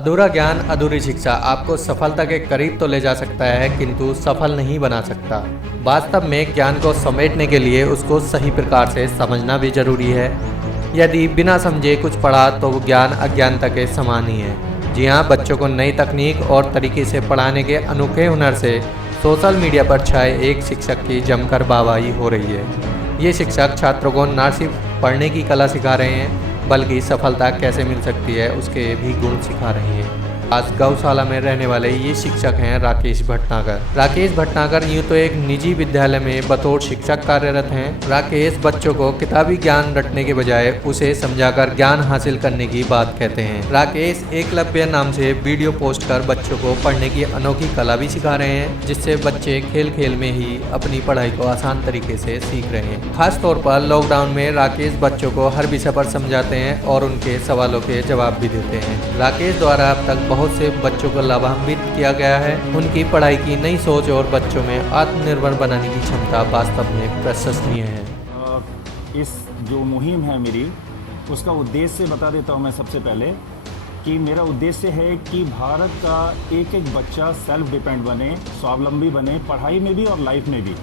अधूरा ज्ञान, अधूरी शिक्षा आपको सफलता के करीब तो ले जा सकता है, किंतु सफल नहीं बना सकता। वास्तव में ज्ञान को समेटने के लिए उसको सही प्रकार से समझना भी जरूरी है। यदि बिना समझे कुछ पढ़ा तो वो ज्ञान अज्ञानता के समान ही है। जी हाँ, बच्चों को नई तकनीक और तरीके से पढ़ाने के अनोखे हुनर से सोशल मीडिया पर छाए एक शिक्षक की जमकर वाहवाही हो रही है। ये शिक्षक छात्रों को न सिर्फ पढ़ने की कला सिखा रहे हैं, बल्कि सफलता कैसे मिल सकती है उसके भी गुण सिखा रहे हैं। आज गौशाला में रहने वाले ये शिक्षक हैं राकेश भटनागर। राकेश भटनागर यूँ तो एक निजी विद्यालय में बतौर शिक्षक कार्यरत हैं। राकेश बच्चों को किताबी ज्ञान रटने के बजाय उसे समझाकर ज्ञान हासिल करने की बात कहते हैं। राकेश एकलव्य नाम से वीडियो पोस्ट कर बच्चों को पढ़ने की अनोखी कला भी सिखा रहे हैं, जिससे बच्चे खेल खेल में ही अपनी पढ़ाई को आसान तरीके से सीख रहे हैं। खास तौर पर लॉकडाउन में राकेश बच्चों को हर विषय पर समझाते हैं और उनके सवालों के जवाब भी देते हैं। राकेश द्वारा अब तक बहुत से बच्चों को लाभान्वित किया गया है। उनकी पढ़ाई की नई सोच और बच्चों में आत्मनिर्भर बनाने की क्षमता वास्तव में प्रशंसनीय है। इस जो मुहिम है मेरी, उसका उद्देश्य बता देता हूँ मैं सबसे पहले कि मेरा उद्देश्य है कि भारत का एक एक बच्चा सेल्फ डिपेंड बने, स्वावलंबी बने, पढ़ाई में भी और लाइफ में भी।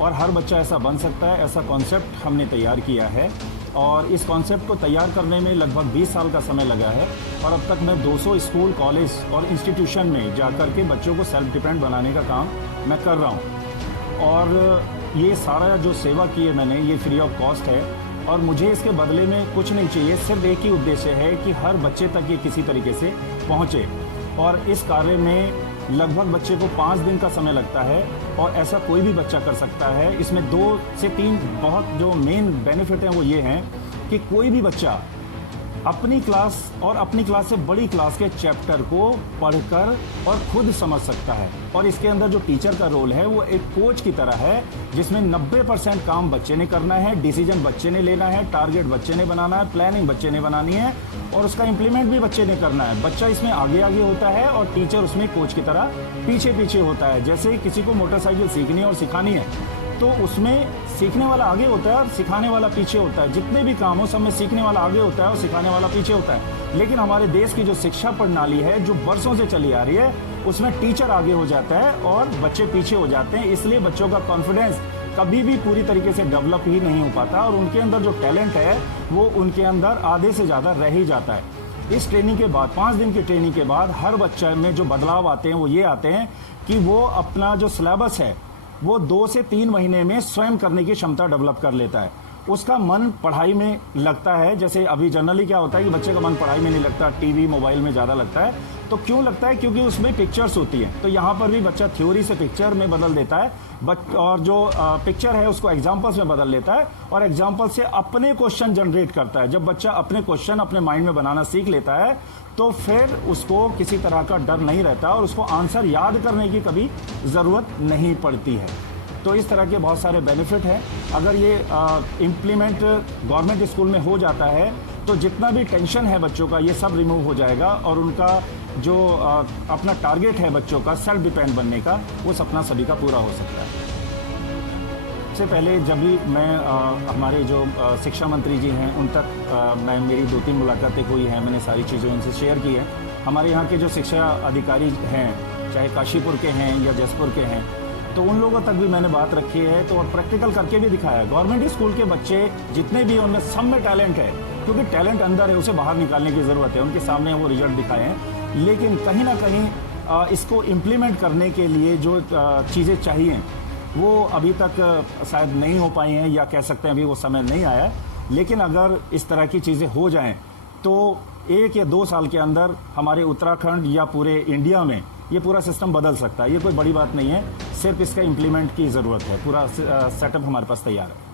और हर बच्चा ऐसा बन सकता है, ऐसा कॉन्सेप्ट हमने तैयार किया है। और इस कॉन्सेप्ट को तैयार करने में लगभग 20 साल का समय लगा है। और अब तक मैं 200 स्कूल, कॉलेज और इंस्टीट्यूशन में जाकर के बच्चों को सेल्फ डिपेंड बनाने का काम मैं कर रहा हूँ। और ये सारा जो सेवा की है मैंने, ये फ्री ऑफ कॉस्ट है। और मुझे इसके बदले में कुछ नहीं चाहिए, सिर्फ एक ही उद्देश्य है कि हर बच्चे तक ये किसी तरीके से पहुँचे। और इस कार्य में लगभग बच्चे को 5 दिन का समय लगता है और ऐसा कोई भी बच्चा कर सकता है। इसमें 2 से 3 बहुत जो मेन बेनिफिट हैं वो ये हैं कि कोई भी बच्चा अपनी क्लास और अपनी क्लास से बड़ी क्लास के चैप्टर को पढ़कर और खुद समझ सकता है। और इसके अंदर जो टीचर का रोल है वो एक कोच की तरह है, जिसमें 90% काम बच्चे ने करना है, डिसीजन बच्चे ने लेना है, टारगेट बच्चे ने बनाना है, प्लानिंग बच्चे ने बनानी है और उसका इम्प्लीमेंट भी बच्चे ने करना है। बच्चा इसमें आगे आगे होता है और टीचर उसमें कोच की तरह पीछे पीछे होता है। जैसे किसी को मोटरसाइकिल सीखनी है और सिखानी है तो उसमें सीखने वाला आगे होता है और सिखाने वाला पीछे होता है। जितने भी काम हो सब में सीखने वाला आगे होता है और सिखाने वाला पीछे होता है। लेकिन हमारे देश की जो शिक्षा प्रणाली है, जो वर्षों से चली आ रही है, उसमें टीचर आगे हो जाता है और बच्चे पीछे हो जाते हैं। इसलिए बच्चों का कॉन्फिडेंस कभी भी पूरी तरीके से डेवलप ही नहीं हो पाता और उनके अंदर जो टैलेंट है वो उनके अंदर आधे से ज़्यादा रह ही जाता है। इस ट्रेनिंग के बाद, 5 दिन की ट्रेनिंग के बाद, हर बच्चे में जो बदलाव आते हैं वो ये आते हैं कि वो अपना जो सिलेबस है वो 2 से 3 महीने में स्वयं करने की क्षमता डेवलप कर लेता है। उसका मन पढ़ाई में लगता है। जैसे अभी जनरली क्या होता है कि बच्चे का मन पढ़ाई में नहीं लगता, टीवी मोबाइल में ज़्यादा लगता है। तो क्यों लगता है? क्योंकि उसमें पिक्चर्स होती हैं। तो यहाँ पर भी बच्चा थ्योरी से पिक्चर में बदल देता है और जो पिक्चर है उसको एग्जाम्पल्स में बदल लेता है और एग्जाम्पल से अपने क्वेश्चन जनरेट करता है। जब बच्चा अपने क्वेश्चन अपने माइंड में बनाना सीख लेता है तो फिर उसको किसी तरह का डर नहीं रहता और उसको आंसर याद करने की कभी ज़रूरत नहीं पड़ती है। तो इस तरह के बहुत सारे बेनिफिट हैं। अगर ये इम्प्लीमेंट गवर्नमेंट स्कूल में हो जाता है तो जितना भी टेंशन है बच्चों का ये सब रिमूव हो जाएगा और उनका जो अपना टारगेट है बच्चों का सेल्फ डिपेंड बनने का, वो सपना सभी का पूरा हो सकता है। सबसे पहले जब भी मैं हमारे जो शिक्षा मंत्री जी हैं उन तक मेरी 2-3 मुलाकातें हुई हैं, मैंने सारी चीज़ें उनसे शेयर की हैं। हमारे यहाँ के जो शिक्षा अधिकारी हैं, चाहे काशीपुर के हैं या जसपुर के हैं, तो उन लोगों तक भी मैंने बात रखी है तो और प्रैक्टिकल करके भी दिखाया है। गवर्नमेंट स्कूल के बच्चे जितने भी, उनमें सब में टैलेंट है, क्योंकि टैलेंट अंदर है, उसे बाहर निकालने की ज़रूरत है। उनके सामने वो रिजल्ट दिखाए हैं, लेकिन कहीं ना कहीं इसको इम्प्लीमेंट करने के लिए जो चीज़ें चाहिए वो अभी तक शायद नहीं हो पाई हैं, या कह सकते हैं अभी वो समय नहीं आया। लेकिन अगर इस तरह की चीज़ें हो जाएं तो 1 या 2 साल के अंदर हमारे उत्तराखंड या पूरे इंडिया में ये पूरा सिस्टम बदल सकता है। ये कोई बड़ी बात नहीं है, सिर्फ इसका इम्प्लीमेंट की ज़रूरत है। पूरा सेटअप हमारे पास तैयार है।